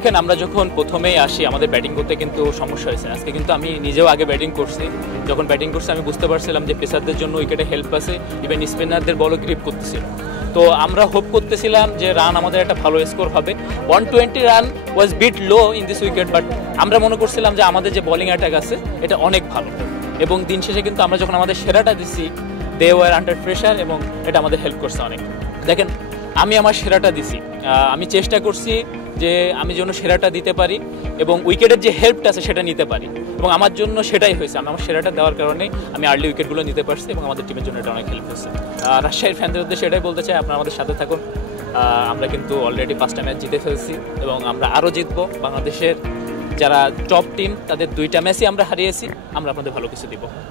দেখেন আমরা যখন প্রথমেই আসি আমাদের ব্যাটিং করতে কিন্তু সমস্যা হয়েছে। আজকে কিন্তু আমি নিজেও আগে ব্যাটিং করছি, যখন ব্যাটিং করছি আমি বুঝতে পারছিলাম যে পেসারদের জন্য উইকেটে হেল্প আছে, ইভেন স্পিনারদের বলও গ্রিপ করতেছিল। তো আমরা হোপ করতেছিলাম যে রান আমাদের একটা ভালো স্কোর হবে। 120 run was bit low in this wicket, but আমরা মনে করছিলাম যে আমাদের যে বোলিং অ্যাটাক আছে এটা অনেক ভালো, এবং দিন শেষে কিন্তু আমরা যখন আমাদের সেরাটা দিছি দে ওয়ার আন্ডার প্রেশার, এবং এটা আমাদের হেল্প করছে অনেক। দেখেন আমি আমার সেরাটা দিছি, আমি চেষ্টা করছি যে আমি যেন সেরাটা দিতে পারি এবং উইকেটের যে হেল্পটা আছে সেটা নিতে পারি, এবং আমার জন্য সেটাই হয়েছে। আমি আমার সেরাটা দেওয়ার কারণে আমি আর্লি উইকেটগুলো নিতে পারছি এবং আমাদের টিমের জন্য এটা অনেক হেল্প হয়েছে। রাজশাহীর ফ্যানদের উদ্দেশ্যে সেটাই বলতে চাই, আপনারা আমাদের সাথে থাকুন। আমরা কিন্তু অলরেডি 5টা ম্যাচ জিতে ফেলছি এবং আমরা আরও জিতবো। বাংলাদেশের যারা টপ টিম তাদের 2টা ম্যাচই আমরা হারিয়েছি, আমরা আপনাদের ভালো কিছু দিব।